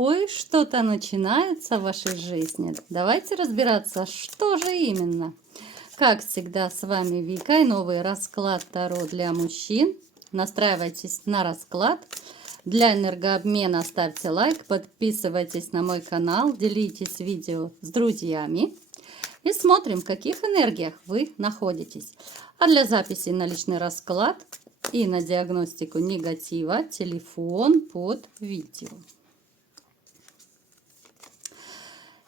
Ой, что-то начинается в вашей жизни. Давайте разбираться, что же именно. Как всегда, с вами Вика и новый расклад Таро для мужчин. Настраивайтесь на расклад. Для энергообмена ставьте лайк, подписывайтесь на мой канал, делитесь видео с друзьями. И смотрим, в каких энергиях вы находитесь. А для записи на личный расклад и на диагностику негатива телефон под видео.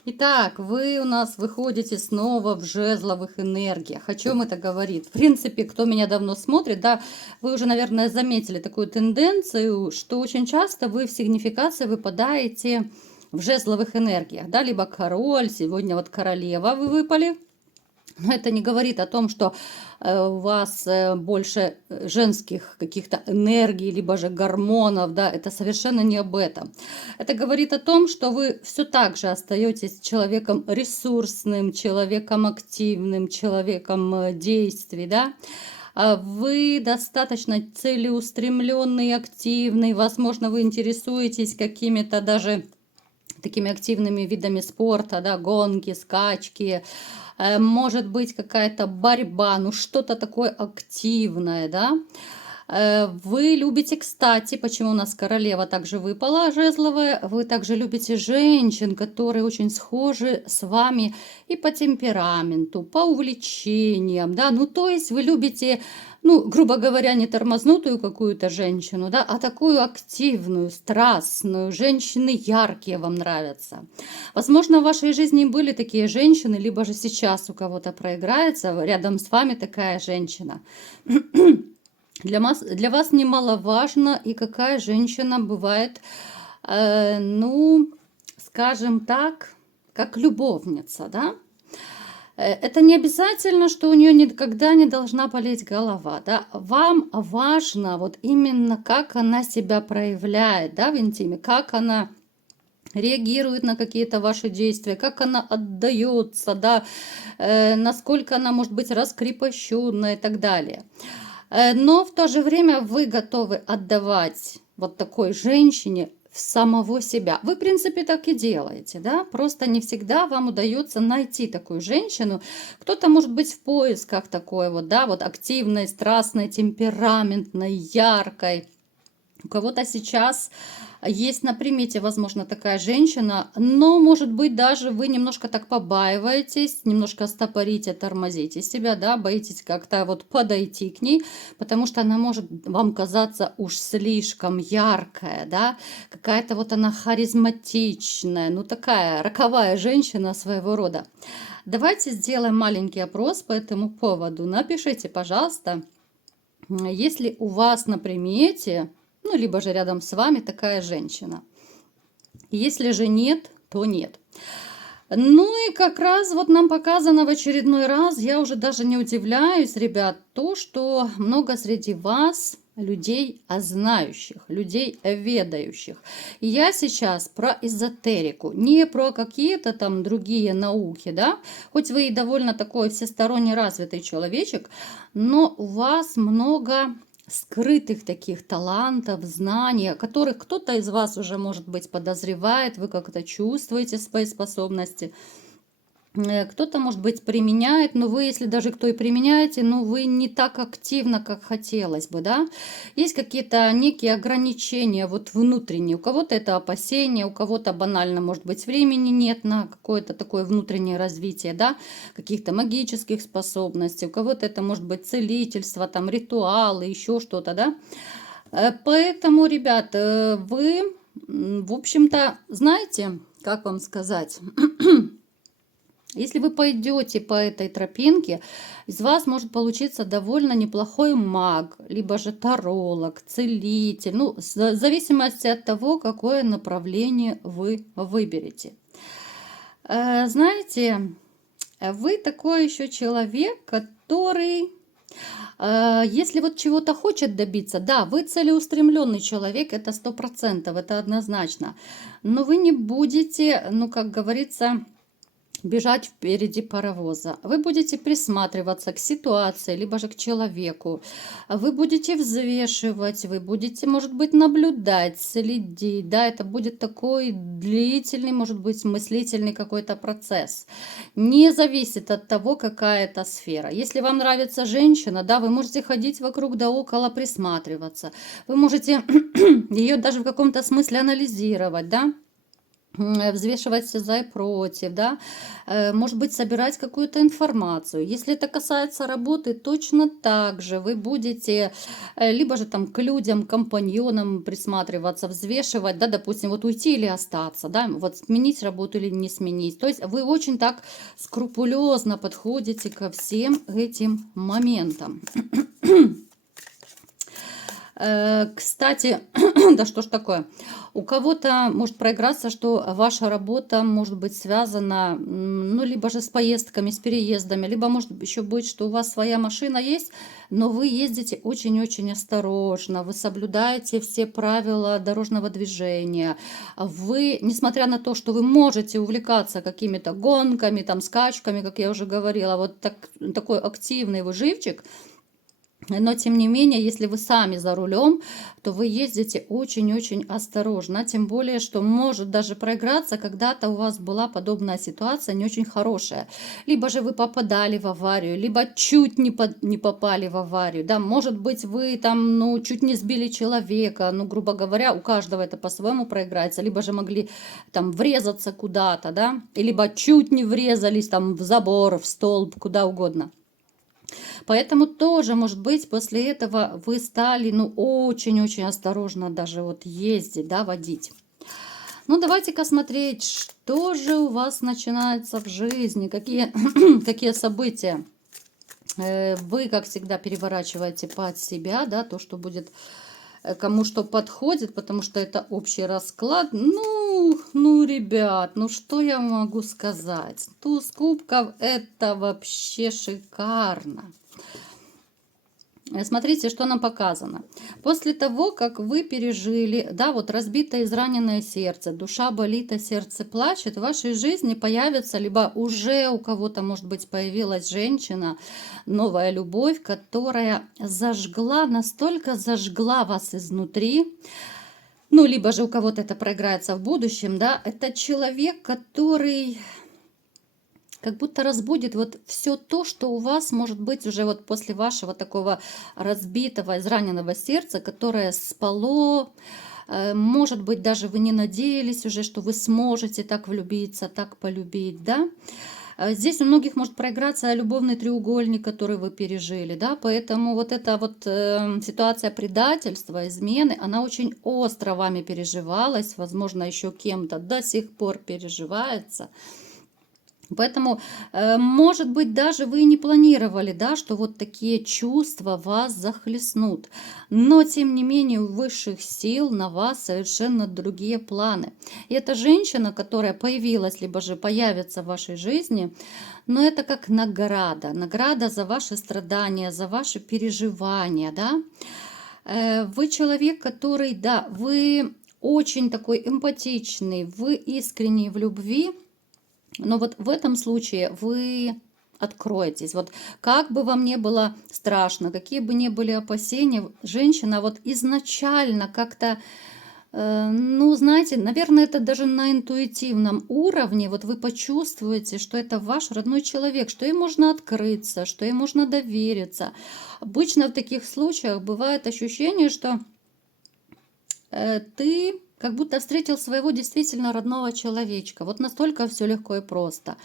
Итак, вы у нас выходите снова в жезловых энергиях. О чем это говорит? В принципе, кто меня давно смотрит, да, вы уже, наверное, заметили такую тенденцию, что очень часто вы в сигнификации выпадаете в жезловых энергиях, да, либо король, сегодня вот королева вы выпали. Но это не говорит о том, что у вас больше женских каких-то энергий, либо же гормонов, да, это совершенно не об этом. Это говорит о том, что вы все так же остаетесь человеком ресурсным, человеком активным, человеком действий, да. Вы достаточно целеустремленный, активный, возможно, вы интересуетесь какими-то даже такими активными видами спорта, да, гонки, скачки, может быть какая-то борьба, ну что-то такое активное, да. Вы любите, кстати, почему у нас королева также выпала жезловая, вы также любите женщин, которые очень схожи с вами и по темпераменту, по увлечениям, да, ну то есть вы любите, ну, грубо говоря, не тормознутую какую-то женщину, да, а такую активную, страстную, женщины яркие вам нравятся. Возможно, в вашей жизни были такие женщины, либо же сейчас у кого-то проиграется рядом с вами такая женщина. Для вас немаловажно, и какая женщина бывает, ну, скажем так, как любовница, да? Это не обязательно, что у нее никогда не должна болеть голова, да? Вам важно вот именно, как она себя проявляет, да, в интиме, как она реагирует на какие-то ваши действия, как она отдается, да, насколько она может быть раскрепощенная и так далее. Но в то же время вы готовы отдавать вот такой женщине самого себя. Вы, в принципе, так и делаете, да? Просто не всегда вам удается найти такую женщину. Кто-то может быть в поисках такой вот, да, вот активной, страстной, темпераментной, яркой. У кого-то сейчас есть на примете, возможно, такая женщина, но, может быть, даже вы немножко так побаиваетесь, немножко стопорите, тормозите себя, да, боитесь как-то вот подойти к ней, потому что она может вам казаться уж слишком яркая, да, какая-то вот она харизматичная, ну, такая роковая женщина своего рода. Давайте сделаем маленький опрос по этому поводу. Напишите, пожалуйста, если у вас на примете, ну, либо же рядом с вами такая женщина. Если же нет, то нет. Ну и как раз вот нам показано в очередной раз, я уже даже не удивляюсь, ребят, то, что много среди вас людей знающих, людей ведающих. И я сейчас про эзотерику, не про какие-то там другие науки, да, хоть вы и довольно такой всесторонне развитый человечек, но у вас много скрытых таких талантов, знаний, о которых кто-то из вас уже, может быть, подозревает, вы как-то чувствуете свои способности. Кто-то, может быть, применяет, но вы, если даже кто и применяете, ну, вы не так активно, как хотелось бы, да. Есть какие-то некие ограничения вот внутренние. У кого-то это опасения, у кого-то банально, может быть, времени нет на какое-то такое внутреннее развитие, да, каких-то магических способностей. У кого-то это может быть целительство, там, ритуалы, еще что-то, да. Поэтому, ребят, вы, в общем-то, знаете, как вам сказать... Если вы пойдете по этой тропинке, из вас может получиться довольно неплохой маг, либо же таролог, целитель. Ну, в зависимости от того, какое направление вы выберете. Знаете, вы такой еще человек, который... Если вот чего-то хочет добиться, да, вы целеустремленный человек, это 100%, это однозначно. Но вы не будете, ну, как говорится... бежать впереди паровоза. Вы будете присматриваться к ситуации, либо же к человеку. Вы будете взвешивать, вы будете, может быть, наблюдать, следить. Да, это будет такой длительный, может быть, мыслительный какой-то процесс. Не зависит от того, какая это сфера. Если вам нравится женщина, да, вы можете ходить вокруг да около, присматриваться. Вы можете ее даже в каком-то смысле анализировать, да, взвешивать все за и против, да, может быть, собирать какую-то информацию. Если это касается работы, точно так же вы будете либо же там к людям, компаньонам присматриваться, взвешивать, да, допустим, вот уйти или остаться, да, вот сменить работу или не сменить. То есть вы очень так скрупулезно подходите ко всем этим моментам. Кстати, да что ж такое, у кого-то может проиграться, что ваша работа может быть связана, ну, либо же с поездками, с переездами, либо может еще быть, что у вас своя машина есть, но вы ездите очень-очень осторожно, вы соблюдаете все правила дорожного движения, вы, несмотря на то, что вы можете увлекаться какими-то гонками, там, скачками, как я уже говорила, вот такой активный вы живчик. Но, тем не менее, если вы сами за рулем, то вы ездите очень-очень осторожно. Тем более, что может даже проиграться, когда-то у вас была подобная ситуация не очень хорошая. Либо же вы попадали в аварию, либо чуть не попали в аварию. Да, может быть, вы там, ну, чуть не сбили человека. Ну, грубо говоря, у каждого это по-своему проиграется. Либо же могли там врезаться куда-то, да, либо чуть не врезались там в забор, в столб, куда угодно. Поэтому тоже, может быть, после этого вы стали, ну, очень-очень осторожно даже вот ездить, да, водить. Ну, давайте-ка смотреть, что же у вас начинается в жизни, какие события. Вы, как всегда, переворачиваете под себя, да, то, что будет кому что подходит, потому что это общий расклад. Ну, ребят, ну что я могу сказать? Туз кубков — это вообще шикарно. Смотрите, что нам показано. После того, как вы пережили, да, вот разбитое, израненное сердце, душа болит, а сердце плачет, в вашей жизни появится, либо уже у кого-то, может быть, появилась женщина, новая любовь, которая зажгла, настолько зажгла вас изнутри, ну, либо же у кого-то это проиграется в будущем, да, это человек, который как будто разбудит вот все то, что у вас может быть уже вот после вашего такого разбитого, израненного сердца, которое спало. Может быть, даже вы не надеялись уже, что вы сможете так влюбиться, так полюбить, да. Здесь у многих может проиграться любовный треугольник, который вы пережили, да, поэтому вот эта вот ситуация предательства, измены, она очень остро вами переживалась, возможно, еще кем-то до сих пор переживается. Поэтому, может быть, даже вы не планировали, да, что вот такие чувства вас захлестнут. Но, тем не менее, у высших сил на вас совершенно другие планы. И эта женщина, которая появилась, либо же появится в вашей жизни, но это как награда. Награда за ваши страдания, за ваши переживания, да. Вы человек, который, да, вы очень такой эмпатичный, вы искренний в любви. Но вот в этом случае вы откроетесь. Вот как бы вам не было страшно, какие бы ни были опасения, женщина вот изначально как-то, ну, знаете, наверное, это даже на интуитивном уровне, вот вы почувствуете, что это ваш родной человек, что ей можно открыться, что ей можно довериться. Обычно в таких случаях бывает ощущение, что ты как будто встретил своего действительно родного человечка. Вот настолько все легко и просто.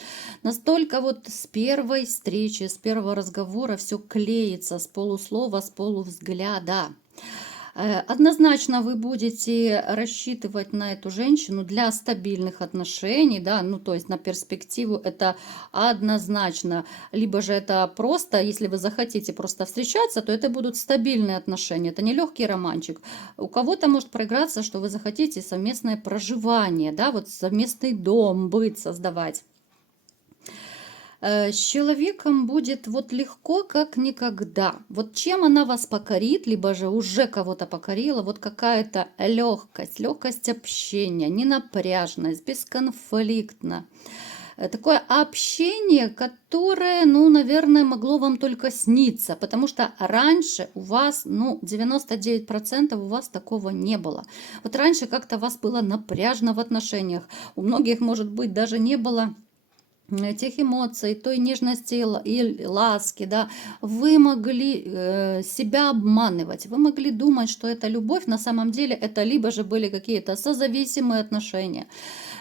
Настолько вот с первой встречи, с первого разговора все клеится с полуслова, с полувзгляда. Однозначно вы будете рассчитывать на эту женщину для стабильных отношений, да, ну то есть на перспективу это однозначно. Либо же это просто, если вы захотите просто встречаться, то это будут стабильные отношения, это не легкий романчик. У кого-то может проиграться, что вы захотите совместное проживание, да, вот совместный дом, быт создавать. С человеком будет вот легко, как никогда. Вот чем она вас покорит, либо же уже кого-то покорила, вот какая-то легкость, легкость общения, ненапряжность, бесконфликтно. такое общение, которое, ну, наверное, могло вам только сниться, потому что раньше у вас, ну, 99% у вас такого не было. Вот раньше как-то у вас было напряжно в отношениях, у многих, может быть, даже не было тех эмоций, той нежности и ласки, да, вы могли себя обманывать, вы могли думать, что это любовь, на самом деле это либо же были какие-то созависимые отношения,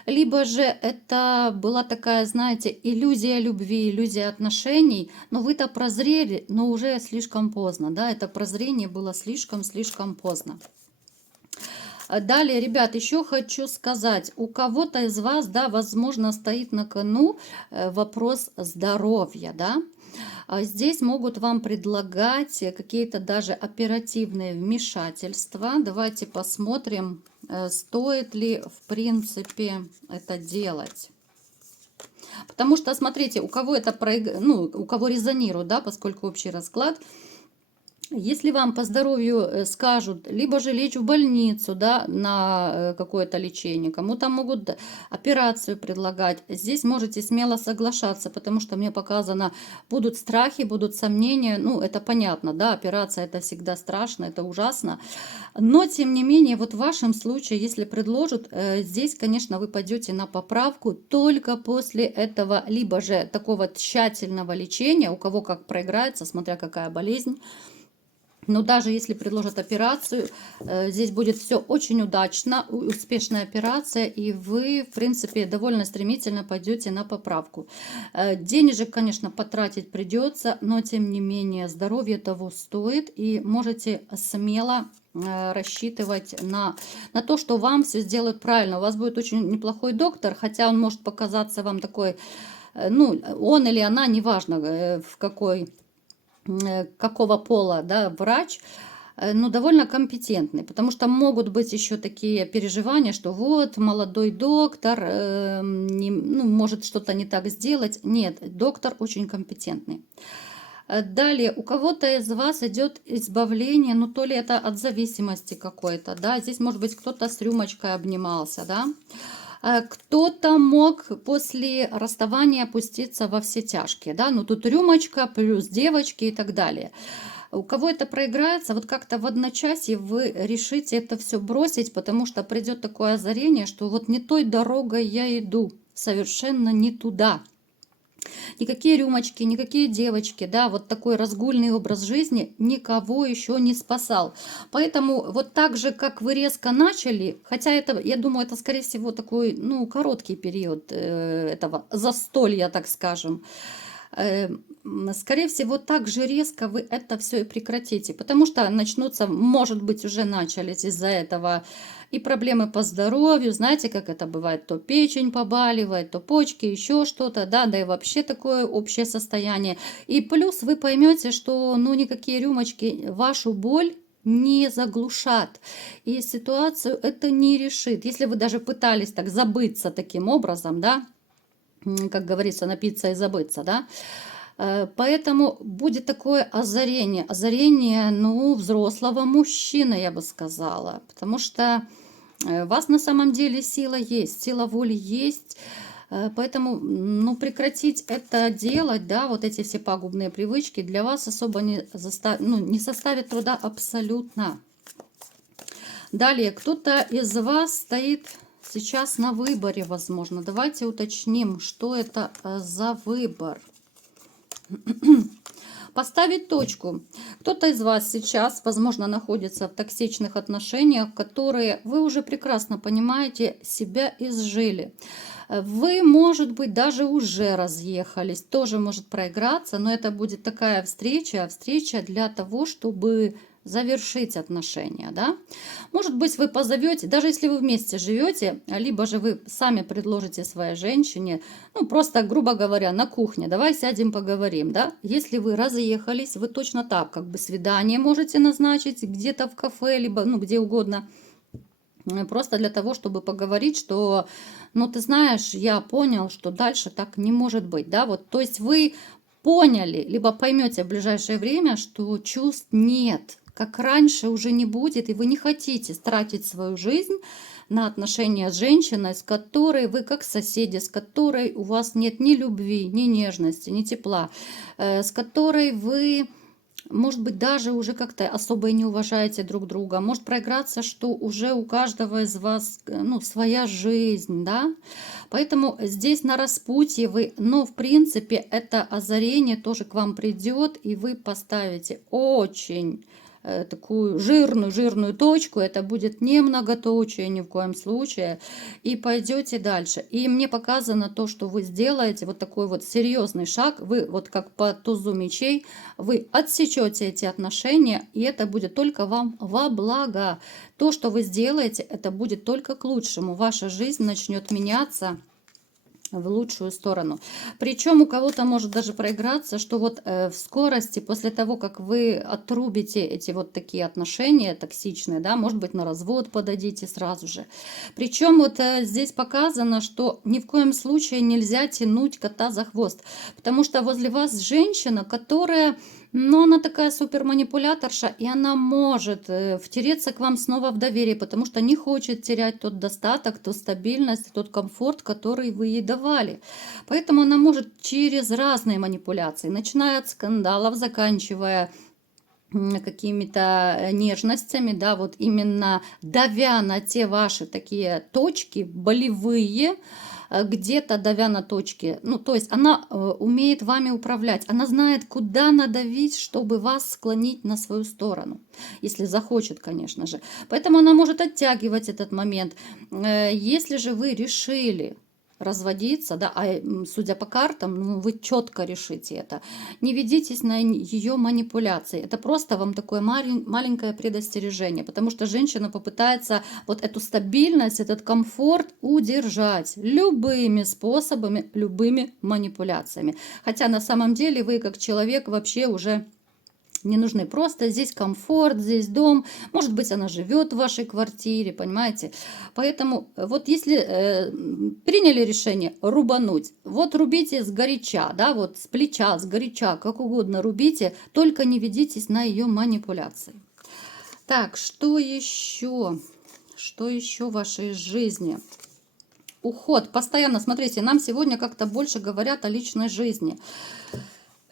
либо же это была такая, знаете, иллюзия любви, иллюзия отношений, но вы-то прозрели, но уже слишком поздно, да, это прозрение было слишком поздно. Далее, ребят, еще хочу сказать, у кого-то из вас, да, возможно, стоит на кону вопрос здоровья, да. Здесь могут вам предлагать какие-то даже оперативные вмешательства. Давайте посмотрим, стоит ли, в принципе, это делать. Потому что, смотрите, у кого это, ну, у кого резонирует, да, поскольку общий расклад. Если вам по здоровью скажут, либо же лечь в больницу, да, на какое-то лечение, кому-то могут операцию предлагать, здесь можете смело соглашаться, потому что мне показано, будут страхи, будут сомнения, ну, это понятно, да, операция это всегда страшно, это ужасно, но, тем не менее, вот в вашем случае, если предложат, здесь, конечно, вы пойдете на поправку только после этого, либо же такого тщательного лечения, у кого как проиграется, смотря какая болезнь. Но даже если предложат операцию, здесь будет все очень удачно, успешная операция, и вы, в принципе, довольно стремительно пойдете на поправку. Денежек, конечно, потратить придется, но, тем не менее, здоровье того стоит, и можете смело рассчитывать на то, что вам все сделают правильно. У вас будет очень неплохой доктор, хотя он может показаться вам такой, ну, он или она, неважно, в какого пола, да, врач, ну, довольно компетентный, потому что могут быть еще такие переживания, что вот молодой доктор ну, может что-то не так сделать. Нет, доктор очень компетентный. Далее, у кого-то из вас идет избавление, ну, то ли это от зависимости какой-то, да, здесь, может быть, кто-то с рюмочкой обнимался, да, кто-то мог после расставания опуститься во все тяжкие, да, ну тут рюмочка плюс девочки и так далее. У кого это проиграется, вот как-то в одночасье вы решите это все бросить, потому что придет такое озарение, что вот не той дорогой я иду, совершенно не туда. Никакие рюмочки, никакие девочки, да, вот такой разгульный образ жизни никого еще не спасал. Поэтому вот так же, как вы резко начали, хотя это, я думаю, это, скорее всего, такой, ну, короткий период этого застолья, так скажем, скорее всего, так же резко вы это все и прекратите, потому что начнутся, может быть, уже начались из-за этого и проблемы по здоровью, знаете, как это бывает, то печень побаливает, то почки, еще что-то, да, да и вообще такое общее состояние. И плюс вы поймете, что, ну, никакие рюмочки вашу боль не заглушат, и ситуацию это не решит. Если вы даже пытались так забыться таким образом, да, как говорится, напиться и забыться, да, поэтому будет такое озарение, ну, взрослого мужчины, я бы сказала, потому что у вас на самом деле сила есть, сила воли есть, поэтому, ну, прекратить это делать, да, вот эти все пагубные привычки для вас особо не составит труда абсолютно. Далее, кто-то из вас стоит сейчас на выборе, возможно. Давайте уточним, что это за выбор. Поставить точку. Кто-то из вас сейчас, возможно, находится в токсичных отношениях, которые вы уже прекрасно понимаете, себя изжили. Вы, может быть, даже уже разъехались, тоже может проиграться, но это будет такая встреча для того, чтобы завершить отношения, да. Может быть, вы позовете, даже если вы вместе живете, либо же вы сами предложите своей женщине, ну, просто, грубо говоря, на кухне, давай сядем поговорим, да. Если вы разъехались, вы точно так, как бы свидание можете назначить где-то в кафе, либо, ну, где угодно, просто для того, чтобы поговорить, что, ну, ты знаешь, я понял, что дальше так не может быть, да, вот, то есть вы поняли, либо поймете в ближайшее время, что чувств нет, как раньше уже не будет, и вы не хотите тратить свою жизнь на отношения с женщиной, с которой вы как соседи, с которой у вас нет ни любви, ни нежности, ни тепла, с которой вы, может быть, даже уже как-то особо и не уважаете друг друга. Может проиграться, что уже у каждого из вас, ну, своя жизнь, да? Поэтому здесь на распутье вы, но в принципе это озарение тоже к вам придет, и вы поставите очень такую жирную точку, это будет не многоточие ни в коем случае, и пойдете дальше. И мне показано то, что вы сделаете, вот такой вот серьезный шаг, вы вот как по тузу мечей, вы отсечете эти отношения, и это будет только вам во благо. То, что вы сделаете, это будет только к лучшему. Ваша жизнь начнет меняться в лучшую сторону. Причем у кого-то может даже проиграться, что вот в скорости, после того, как вы отрубите эти вот такие отношения токсичные, да, может быть, на развод подадите сразу же. Причем вот здесь показано, что ни в коем случае нельзя тянуть кота за хвост, потому что возле вас женщина, которая, но она такая супер манипуляторша, и она может втереться к вам снова в доверие, потому что не хочет терять тот достаток, ту стабильность, тот комфорт, который вы ей давали. Поэтому она может через разные манипуляции, начиная от скандалов, заканчивая какими-то нежностями, да, вот именно давя на те ваши такие точки болевые, где-то давя на точки. Ну, то есть она умеет вами управлять. Она знает, куда надавить, чтобы вас склонить на свою сторону. Если захочет, конечно же. Поэтому она может оттягивать этот момент. Если же вы решили разводиться, да, судя по картам, ну, вы четко решите это. Не ведитесь на ее манипуляции. Это просто вам такое маленькое предостережение, потому что женщина попытается вот эту стабильность, этот комфорт удержать любыми способами, любыми манипуляциями. Хотя на самом деле вы как человек вообще уже не нужны. Просто здесь комфорт, здесь дом. Может быть, она живет в вашей квартире, понимаете? Поэтому вот если приняли решение рубануть, вот рубите сгоряча, да, вот с плеча, сгоряча, как угодно рубите, только не ведитесь на ее манипуляции. Так, что еще? Что еще в вашей жизни? Уход. Постоянно, смотрите, нам сегодня как-то больше говорят о личной жизни.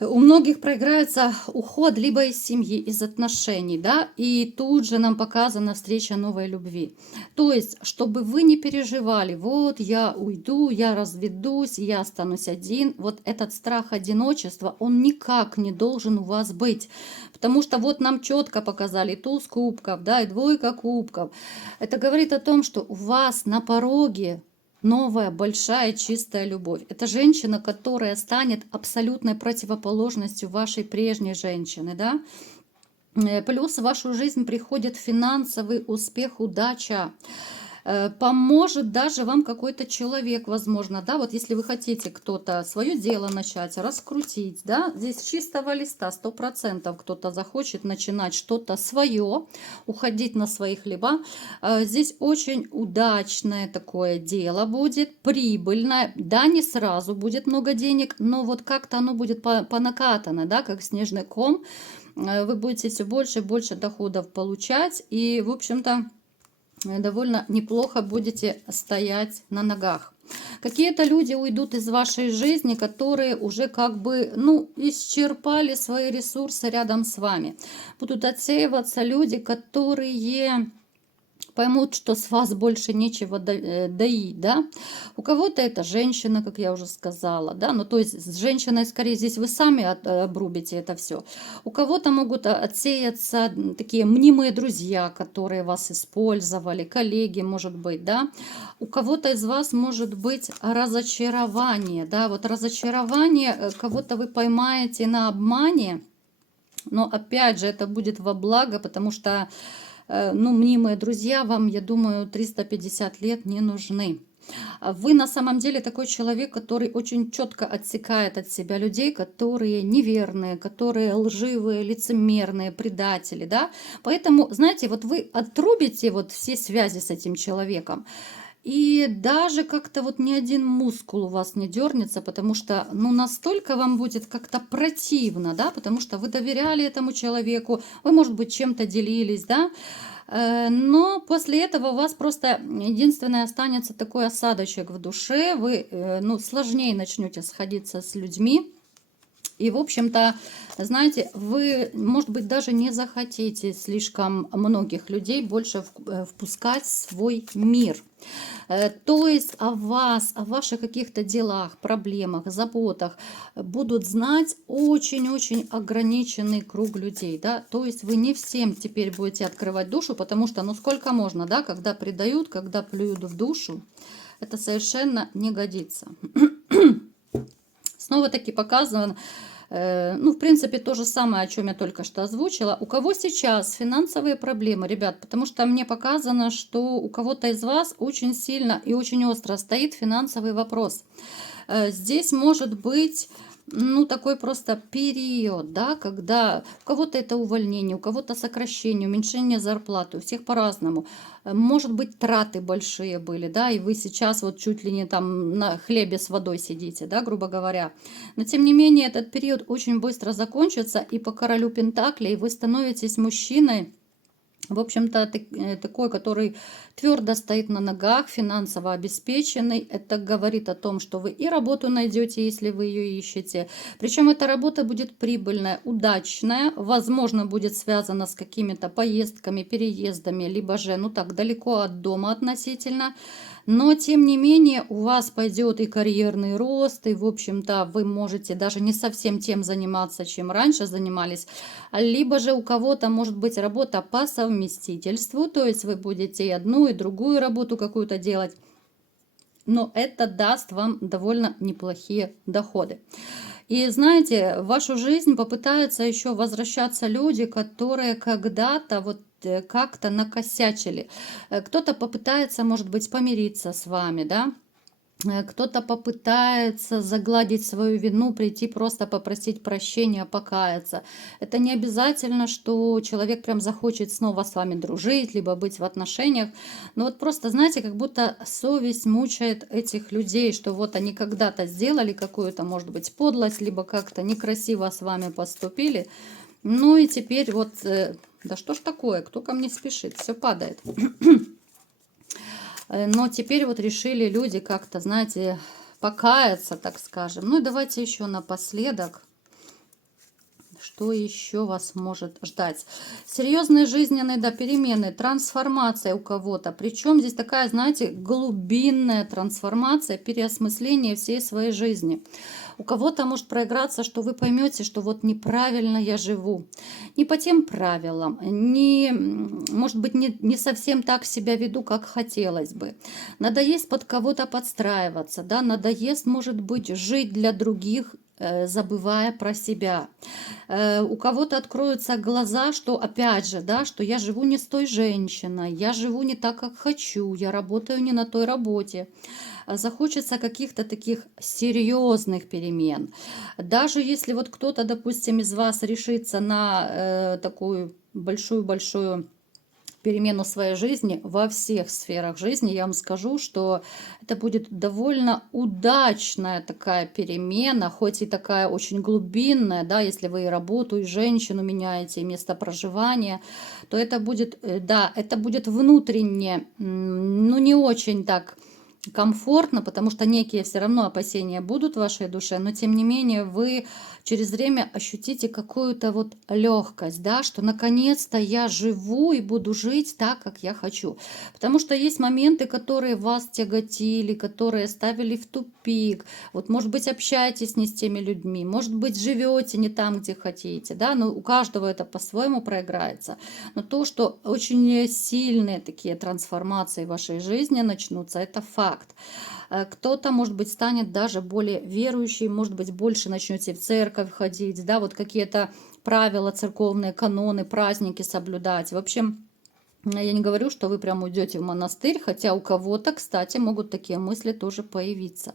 У многих проиграется уход либо из семьи, из отношений, да, и тут же нам показана встреча новой любви. То есть, чтобы вы не переживали, вот я уйду, я разведусь, я останусь один, вот этот страх одиночества, он никак не должен у вас быть, потому что вот нам четко показали туз кубков, да, и двойка кубков. Это говорит о том, что у вас на пороге новая, большая, чистая любовь. Это женщина, которая станет абсолютной противоположностью вашей прежней женщины, да? Плюс в вашу жизнь приходит финансовый успех, удача. Поможет даже вам какой-то человек, возможно, да, вот если вы хотите кто-то свое дело начать, раскрутить, да, здесь с чистого листа 100% кто-то захочет начинать что-то свое, уходить на свои хлеба. Здесь очень удачное такое дело будет, прибыльное, да, не сразу будет много денег, но вот как-то оно будет по накатанной, да, как снежный ком, вы будете все больше и больше доходов получать, и, в общем-то, довольно неплохо будете стоять на ногах. Какие-то люди уйдут из вашей жизни, которые уже как бы, ну, исчерпали свои ресурсы рядом с вами. Будут отсеиваться люди, которые поймут, что с вас больше нечего доить, да. У кого-то это женщина, как я уже сказала, да, ну то есть с женщиной скорее здесь вы сами обрубите это все. У кого-то могут отсеяться такие мнимые друзья, которые вас использовали, коллеги, может быть, да. У кого-то из вас может быть разочарование, да, вот разочарование, кого-то вы поймаете на обмане, но опять же это будет во благо, потому что ну, мнимые друзья вам, я думаю, 350 лет не нужны. Вы на самом деле такой человек, который очень четко отсекает от себя людей, которые неверные, которые лживые, лицемерные, предатели, да. Поэтому, знаете, вот вы отрубите вот все связи с этим человеком, и даже как-то вот ни один мускул у вас не дернется, потому что, ну, настолько вам будет как-то противно, да, потому что вы доверяли этому человеку, вы, может быть, чем-то делились, да, Но после этого у вас просто единственное останется такой осадочек в душе. Вы, ну, сложнее начнете сходиться с людьми. И, в общем-то, знаете, вы, может быть, даже не захотите слишком многих людей больше впускать в свой мир. То есть о вас, о ваших каких-то делах, проблемах, заботах будут знать очень-очень ограниченный круг людей, да, то есть вы не всем теперь будете открывать душу, потому что, ну, сколько можно, да, когда предают, когда плюют в душу, это совершенно не годится. Снова-таки показано, ну, в принципе, то же самое, о чем я только что озвучила. У кого сейчас финансовые проблемы, ребят? Потому что мне показано, что у кого-то из вас очень сильно и очень остро стоит финансовый вопрос. Здесь может быть, ну, такой просто период, да, когда у кого-то это увольнение, у кого-то сокращение, уменьшение зарплаты, у всех по-разному. Может быть, траты большие были, да, и вы сейчас вот чуть ли не там на хлебе с водой сидите, да, грубо говоря. Но, тем не менее, этот период очень быстро закончится, и по королю Пентаклей вы становитесь мужчиной, в общем-то, такой, который твердо стоит на ногах, финансово обеспеченный. Это говорит о том, что вы и работу найдете, если вы ее ищете. Причем эта работа будет прибыльная, удачная, возможно, будет связана с какими-то поездками, переездами, либо же, ну так, далеко от дома относительно. Но, тем не менее, у вас пойдет и карьерный рост, и, в общем-то, вы можете даже не совсем тем заниматься, чем раньше занимались, либо же у кого-то может быть работа по совместительству, то есть вы будете и одну, и другую работу какую-то делать, но это даст вам довольно неплохие доходы. И знаете, в вашу жизнь попытаются еще возвращаться люди, которые когда-то вот как-то накосячили. Кто-то попытается, может быть, помириться с вами, да? Кто-то попытается загладить свою вину, прийти просто попросить прощения, покаяться. Это не обязательно, что человек прям захочет снова с вами дружить, либо быть в отношениях. Но вот просто, знаете, как будто совесть мучает этих людей, что вот они когда-то сделали какую-то, может быть, подлость, либо как-то некрасиво с вами поступили. Ну и теперь вот, да что ж такое, кто ко мне спешит, все падает. Но теперь вот решили люди как-то, знаете, покаяться, так скажем. Ну и давайте еще напоследок, что еще вас может ждать. Серьезные жизненные, да, перемены, трансформация у кого-то. Причем здесь такая, знаете, глубинная трансформация, переосмысление всей своей жизни. У кого-то может проиграться, что вы поймете, что вот неправильно я живу. Не по тем правилам, не, может быть, не совсем так себя веду, как хотелось бы. Надоест под кого-то подстраиваться, да, надоест, может быть, жить для других, забывая про себя. У кого-то откроются глаза, что опять же, да, что я живу не с той женщиной, я живу не так, как хочу, я работаю не на той работе. Захочется каких-то таких серьезных перемен. Даже если вот кто-то, допустим, из вас решится на такую большую-большую перемену своей жизни во всех сферах жизни, я вам скажу, что это будет довольно удачная такая перемена, хоть и такая очень глубинная, да, если вы и работу, и женщину меняете, и место проживания, то это будет, да, это будет внутренне, ну, не очень так комфортно, потому что некие все равно опасения будут в вашей душе, но тем не менее вы через время ощутите какую-то вот легкость, да, что наконец-то я живу и буду жить так, как я хочу. Потому что есть моменты, которые вас тяготили, которые ставили в тупик. Вот, может быть, общаетесь не с теми людьми, может быть, живете не там, где хотите, да, но у каждого это по-своему проиграется. Но то, что очень сильные такие трансформации в вашей жизни начнутся, это факт. Кто-то, может быть, станет даже более верующий, может быть, больше начнете в церковь ходить, да, вот какие-то правила церковные, каноны, праздники соблюдать. В общем, я не говорю, что вы прям уйдете в монастырь, хотя у кого-то, кстати, могут такие мысли тоже появиться.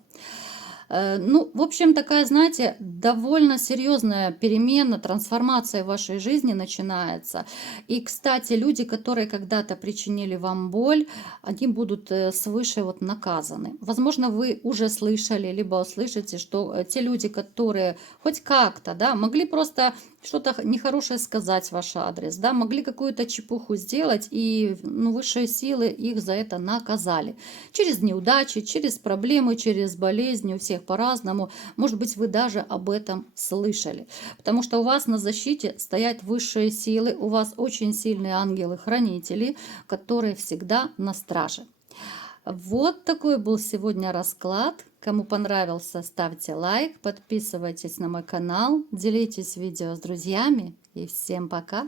Ну, в общем, такая, знаете, довольно серьезная перемена, трансформация в вашей жизни начинается. И, кстати, люди, которые когда-то причинили вам боль, они будут свыше вот наказаны. Возможно, вы уже слышали, либо услышите, что те люди, которые хоть как-то, да, могли просто что-то нехорошее сказать в ваш адрес, да, могли какую-то чепуху сделать, и ну, высшие силы их за это наказали. Через неудачи, через проблемы, через болезни, у всех по-разному. Может быть, вы даже об этом слышали. Потому что у вас на защите стоят высшие силы, у вас очень сильные ангелы-хранители, которые всегда на страже. Вот такой был сегодня расклад. Кому понравился, ставьте лайк, подписывайтесь на мой канал, делитесь видео с друзьями и всем пока!